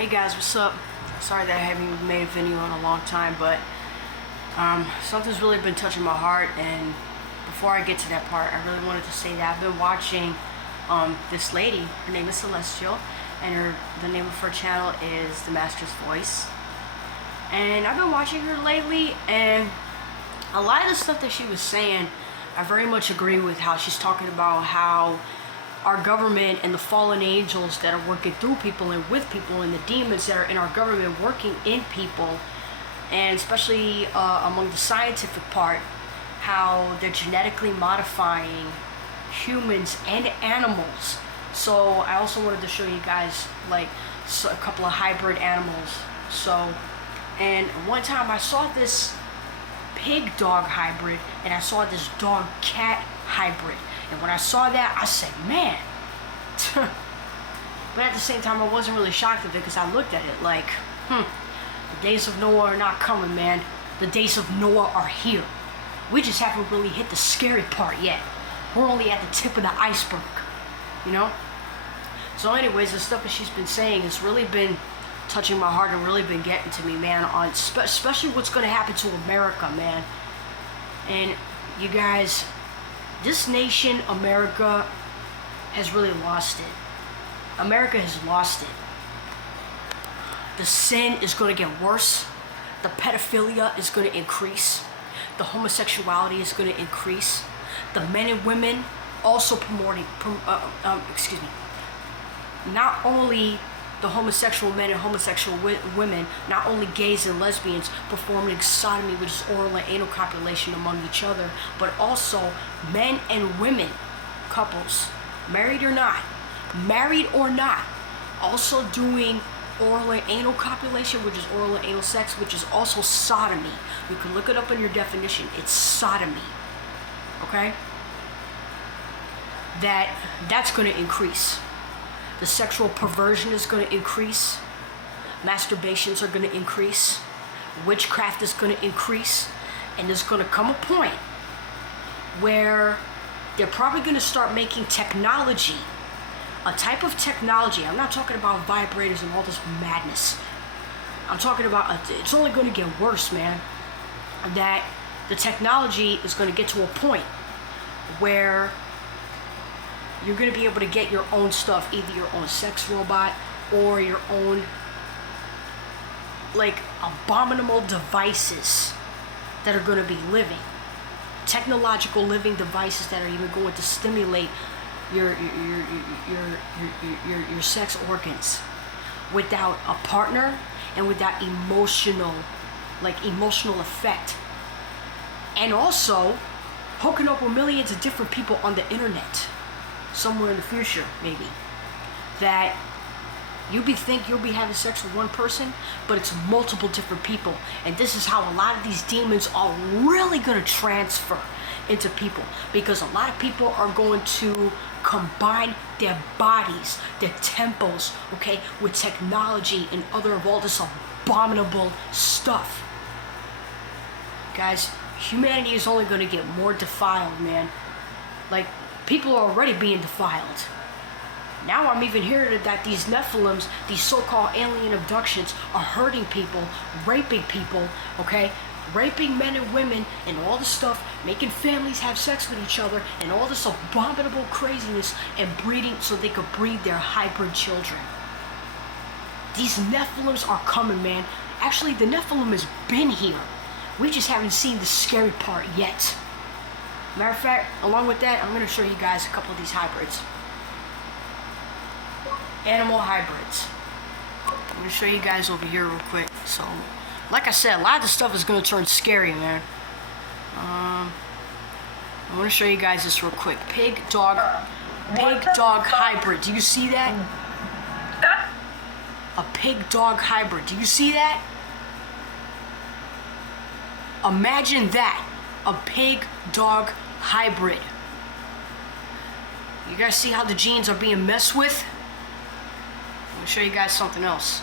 Hey guys, what's up? Sorry that I haven't made a video in a long time, but something's really been touching my heart, and before I get to that part, I really wanted to say that I've been watching this lady. Her name is Celestial, and the name of her channel is The Master's Voice. And I've been watching her lately, and a lot of the stuff that she was saying, I very much agree with. How she's talking about how our government and the fallen angels that are working through people and with people, and the demons that are in our government working in people, and especially among the scientific part, how they're genetically modifying humans and animals. So I also wanted to show you guys like a couple of hybrid animals. And one time I saw this pig dog hybrid, and I saw this dog cat hybrid. And when I saw that, I said, man. But at the same time, I wasn't really shocked at it, because I looked at it like, the days of Noah are not coming, man. The days of Noah are here. We just haven't really hit the scary part yet. We're only at the tip of the iceberg, you know? So anyways, the stuff that she's been saying has really been touching my heart and really been getting to me, man, on especially what's going to happen to America, man. And you guys, this nation, America, has really lost it. America has lost it. The sin is going to get worse. The pedophilia is going to increase. The homosexuality is going to increase. The men and women also not only the homosexual men and homosexual women, not only gays and lesbians performing sodomy, which is oral and anal copulation among each other, but also men and women, couples, married or not, also doing oral and anal copulation, which is oral and anal sex, which is also sodomy. You can look it up in your definition. It's sodomy. Okay? That's going to increase. The sexual perversion is going to increase. Masturbations are going to increase. Witchcraft is going to increase. And there's going to come a point where they're probably going to start making technology, a type of technology. I'm not talking about vibrators and all this madness. I'm talking about, it's only going to get worse, man. That the technology is going to get to a point where you're going to be able to get your own stuff, either your own sex robot or your own, like, abominable devices that are going to be living. Technological living devices that are even going to stimulate your sex organs without a partner and without emotional effect. And also hooking up with millions of different people on the internet. Somewhere in the future, maybe, that you'll be having sex with one person, but it's multiple different people. And this is how a lot of these demons are really going to transfer into people, because a lot of people are going to combine their bodies, their temples, okay, with technology and other of all this abominable stuff. Guys, humanity is only going to get more defiled, man. Like, people are already being defiled. Now I'm even hearing that these Nephilims, these so-called alien abductions, are hurting people, raping people, okay? Raping men and women and all this stuff, making families have sex with each other and all this abominable craziness, and breeding so they could breed their hybrid children. These Nephilims are coming, man. Actually, the Nephilim has been here. We just haven't seen the scary part yet. Matter of fact, along with that, I'm going to show you guys a couple of these hybrids. Animal hybrids. I'm going to show you guys over here real quick. So, like I said, a lot of the stuff is going to turn scary, man. I'm going to show you guys this real quick. Pig dog hybrid. Do you see that? A pig dog hybrid. Do you see that? Imagine that. A pig dog hybrid. You guys see how the genes are being messed with? I'm going to show you guys something else.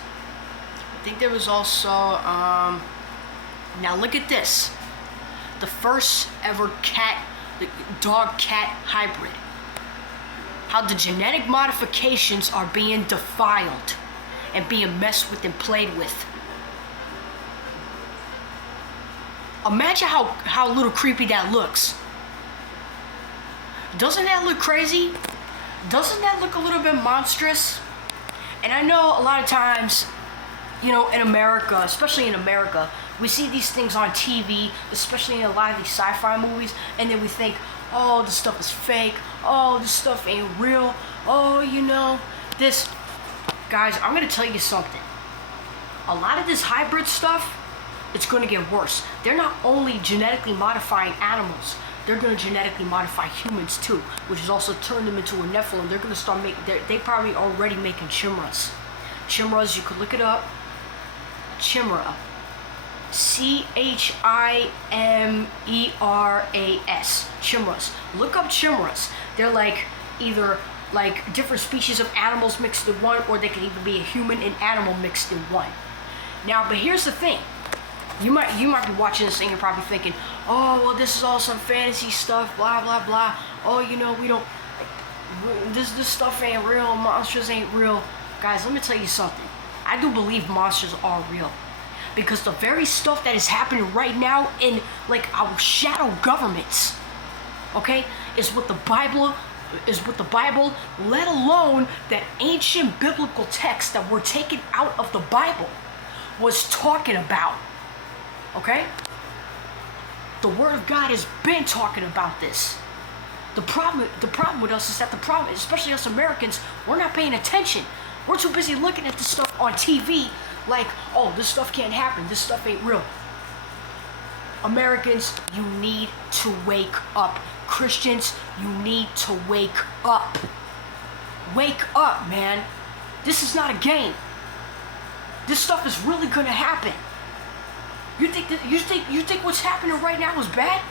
I think there was also, now look at this. The first ever dog-cat hybrid. How the genetic modifications are being defiled. and being messed with and played with. Imagine how little creepy that looks. Doesn't that look crazy? Doesn't that look a little bit monstrous? And I know a lot of times, you know, in America, especially in America, we see these things on TV, especially in a lot of these sci-fi movies, and then we think, oh, this stuff is fake. Oh, this stuff ain't real. Oh, you know, this. Guys, I'm gonna tell you something. A lot of this hybrid stuff, it's gonna get worse. They're not only genetically modifying animals, they're gonna genetically modify humans too, which is also turn them into a Nephilim. They're gonna start making, they probably already making chimras. Chimras, you could look it up. Chimera. Chimeras. Chimras. Look up chimras. They're like either like different species of animals mixed in one, or they can even be a human and animal mixed in one. Now, but here's the thing. You might be watching this thing and probably thinking, oh, well, this is all some fantasy stuff, blah, blah, blah. Oh, you know, we don't, this stuff ain't real, monsters ain't real. Guys, let me tell you something. I do believe monsters are real. Because the very stuff that is happening right now in, like, our shadow governments, okay, is what the Bible, let alone that ancient biblical text that were taken out of the Bible was talking about. Okay? The Word of God has been talking about this. The problem with us is that especially us Americans, we're not paying attention. We're too busy looking at this stuff on TV like, oh, this stuff can't happen. This stuff ain't real. Americans, you need to wake up. Christians, you need to wake up. Wake up, man. This is not a game. This stuff is really gonna happen. You think what's happening right now is bad?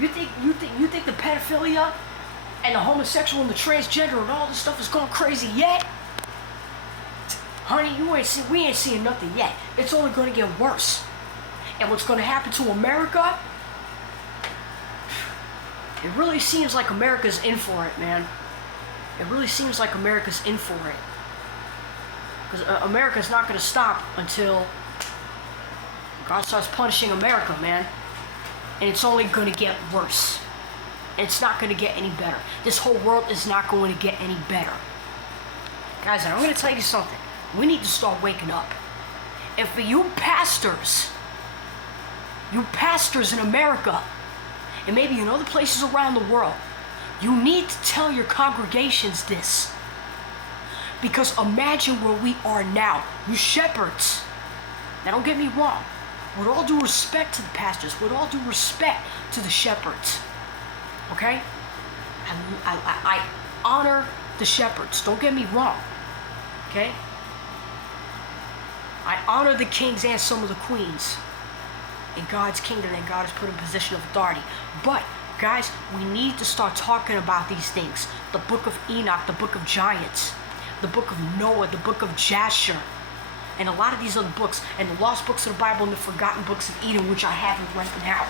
You think the pedophilia and the homosexual and the transgender and all this stuff is going crazy yet? Honey, we ain't seeing nothing yet. It's only gonna get worse. And what's gonna happen to America? It really seems like America's in for it, man. It really seems like America's in for it. Because America's not gonna stop until God starts punishing America, man. And it's only going to get worse. And it's not going to get any better. This whole world is not going to get any better. Guys, I'm going to tell you something. We need to start waking up. And for you pastors in America, and maybe in other places around the world, you need to tell your congregations this. Because imagine where we are now. You shepherds. Now don't get me wrong. With all due respect to the pastors, with all due respect to the shepherds, okay? I honor the shepherds, don't get me wrong, okay? I honor the kings and some of the queens in God's kingdom that God has put in position of authority. But, guys, we need to start talking about these things. The book of Enoch, the book of giants, the book of Noah, the book of Jasher, and a lot of these other books, and the lost books of the Bible and the forgotten books of Eden, which I haven't right now.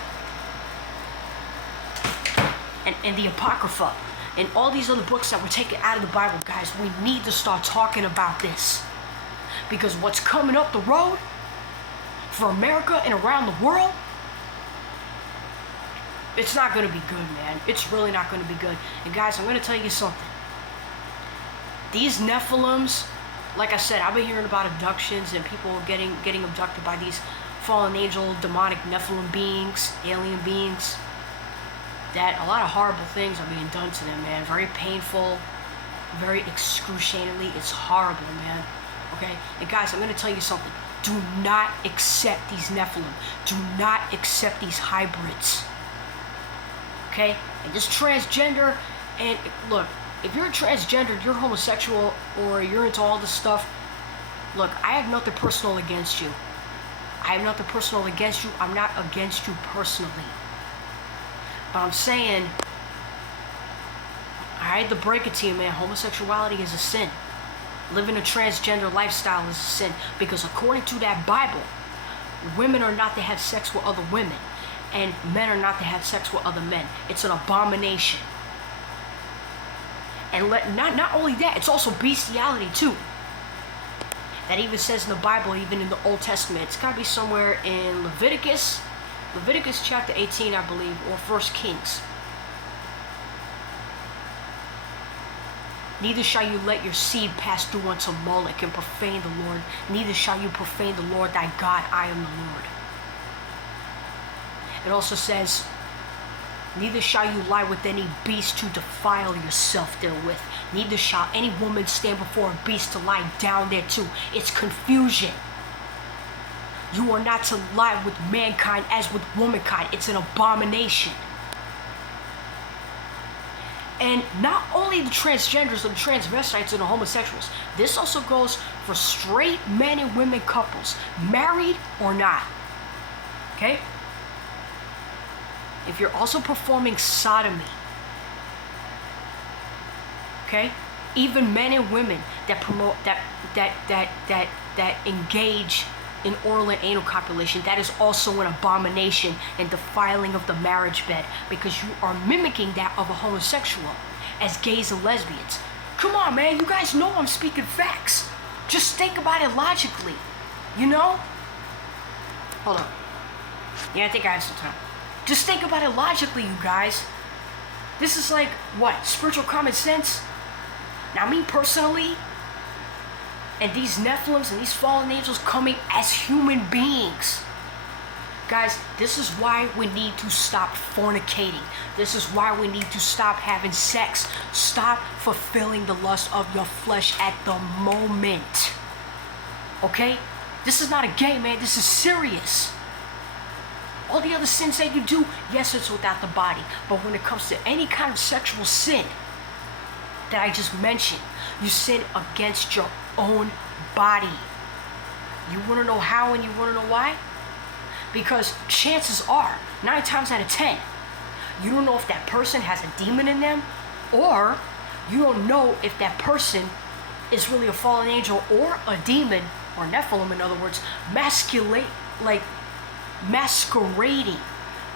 And the Apocrypha, and all these other books that were taken out of the Bible, guys, we need to start talking about this. Because what's coming up the road for America and around the world, it's not going to be good, man. It's really not going to be good. And guys, I'm going to tell you something. These Nephilims, like I said, I've been hearing about abductions and people getting abducted by these fallen angel, demonic Nephilim beings, alien beings. That a lot of horrible things are being done to them, man. Very painful, very excruciatingly. It's horrible, man. Okay? And guys, I'm going to tell you something. Do not accept these Nephilim. Do not accept these hybrids. Okay? And this transgender, and look, if you're transgender, you're homosexual, or you're into all this stuff, look, I have nothing personal against you. I have nothing personal against you. I'm not against you personally. But I'm saying, I had to break it to you, man. Homosexuality is a sin. Living a transgender lifestyle is a sin. Because according to that Bible, women are not to have sex with other women. And men are not to have sex with other men. It's an abomination. And not only that, it's also bestiality too. that even says in the Bible, even in the Old Testament. It's got to be somewhere in Leviticus chapter 18, I believe, or 1 Kings. Neither shall you let your seed pass through unto Moloch and profane the Lord. Neither shall you profane the Lord thy God. I am the Lord. It also says, neither shall you lie with any beast to defile yourself therewith. Neither shall any woman stand before a beast to lie down thereto. It's confusion. You are not to lie with mankind as with womankind. It's an abomination. And not only the transgenders or the transvestites and the homosexuals. This also goes for straight men and women couples, married or not. Okay? If you're also performing sodomy, okay, even men and women that promote that engage in oral and anal copulation, that is also an abomination and defiling of the marriage bed, because you are mimicking that of a homosexual as gays and lesbians. Come on, man, you guys know I'm speaking facts. Just think about it logically, you know? Hold on. Yeah, I think I have some time. Just think about it logically, you guys. This is like, what, spiritual common sense? Now, me personally, and these Nephilims and these fallen angels coming as human beings. Guys, this is why we need to stop fornicating. This is why we need to stop having sex. Stop fulfilling the lust of your flesh at the moment. Okay? This is not a game, man. This is serious. All the other sins that you do, yes, it's without the body. But when it comes to any kind of sexual sin that I just mentioned, you sin against your own body. You want to know how and you want to know why? Because chances are, 9 times out of 10, you don't know if that person has a demon in them, or you don't know if that person is really a fallen angel or a demon, or Nephilim, in other words, masquerading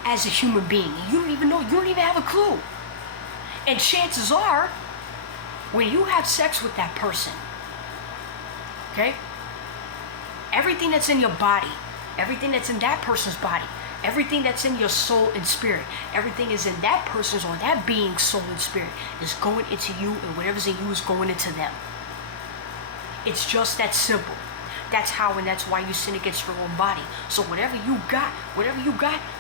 as a human being. You don't even know, you don't even have a clue. And chances are, when you have sex with that person, okay, everything that's in your body, everything that's in that person's body, everything that's in your soul and spirit, everything is in that person's or that being's soul and spirit is going into you, and whatever's in you is going into them. It's just that simple. That's how, and that's why you sin against your own body. So whatever you got,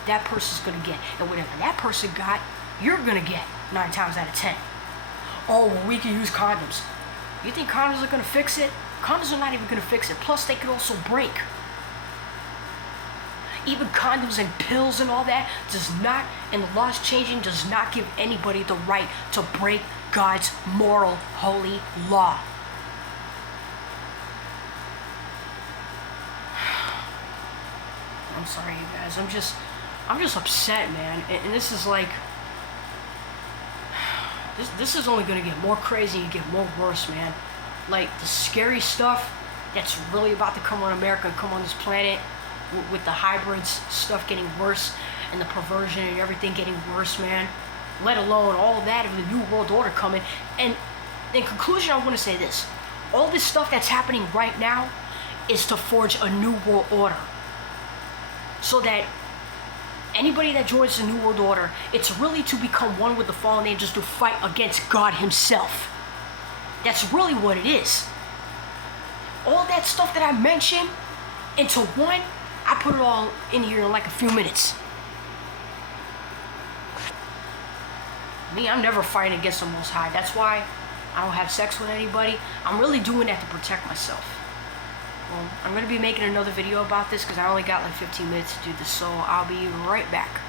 that person's gonna get. And whatever that person got, you're gonna get 9 times out of 10. Oh, well, we can use condoms. You think condoms are gonna fix it? Condoms are not even gonna fix it. Plus, they could also break. Even condoms and pills and all that does not, and the laws changing, does not give anybody the right to break God's moral, holy law. I'm sorry, you guys. I'm just upset, man. And this is like, this is only gonna get more crazy and get more worse, man. Like the scary stuff that's really about to come on America and come on this planet, with the hybrids stuff getting worse and the perversion and everything getting worse, man. Let alone all that of the New World Order coming. And in conclusion, I want to say this: all this stuff that's happening right now is to forge a new world order, so that anybody that joins the New World Order, it's really to become one with the fallen angels, to fight against God himself. That's really what it is. All that stuff that I mentioned into one, I put it all in here in like a few minutes. Me, I'm never fighting against the Most High. That's why I don't have sex with anybody. I'm really doing that to protect myself. Well, I'm going to be making another video about this because I only got like 15 minutes to do this, so I'll be right back.